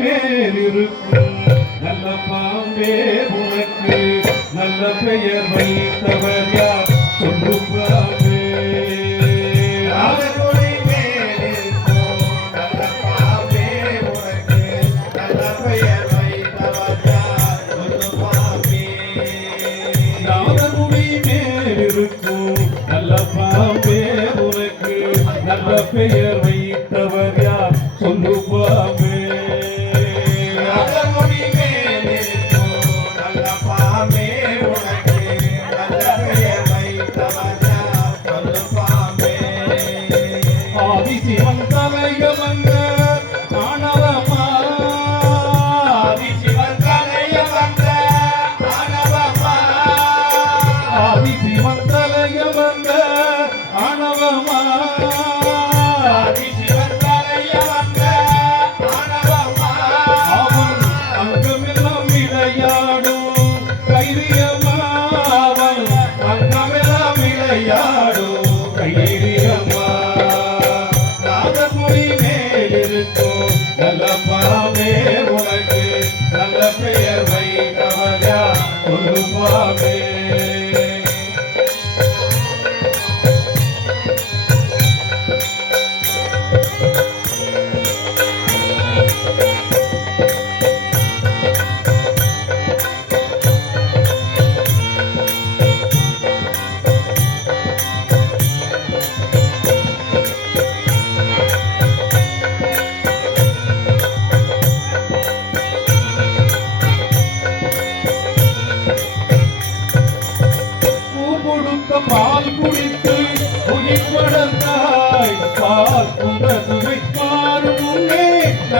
மேல் இருக்கும் நல்ல பாம்பே. உனக்கு நல்ல பெயர் வைத்தவர் யார்? சொல்லு பாம்பே. இருக்கும் நல்ல பாம்பே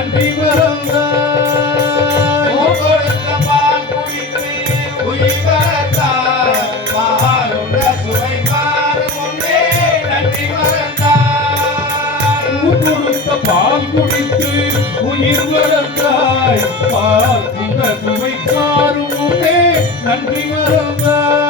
நன்றி மறந்தாய். கொடுத்த பால் குடித்து உயிர் வளர்த்தாய் பால் குடித்து சுவை மாறு நன்றி மறந்தாய்.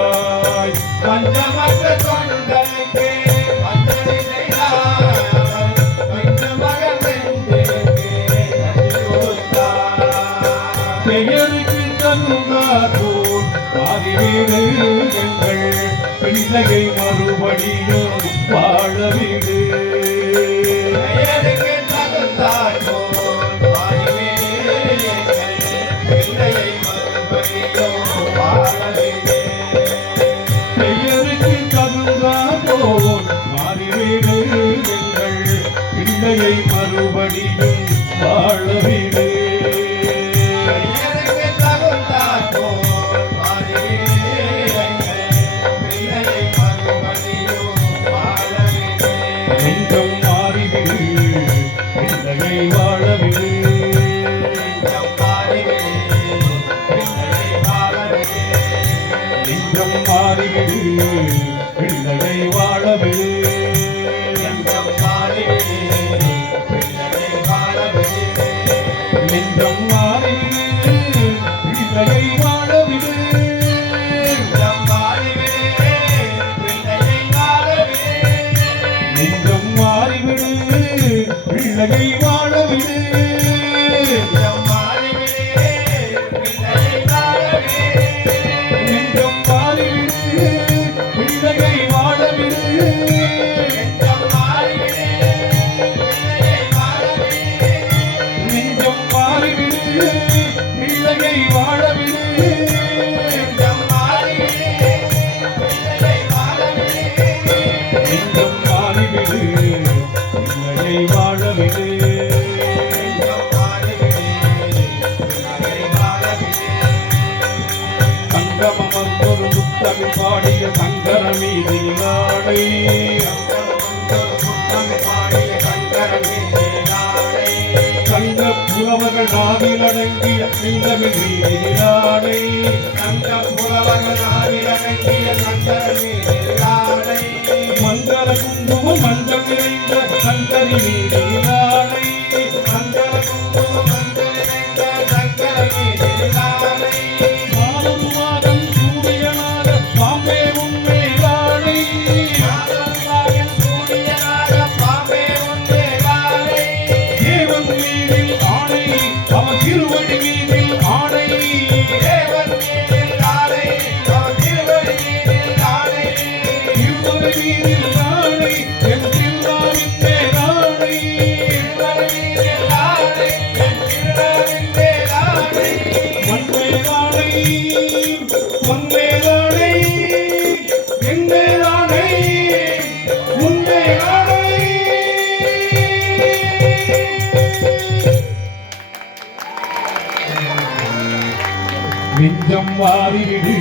பிள்ளையை மறுபடியும் வாழ அங்கமமர்ந்தொரு முத்தமி பாடிய சங்கரமி நாடை. சங்க புலவர்கள் நாவிலடங்கிய சிங்கமின்றி நாடை. சங்க புலவர்கள் நாவிலடங்கிய சங்கரமி நாடை மந்திர குங்குமம் மஞ்சள் நிறைந்த சங்கரிமி நெஞ்சம் வாரிடு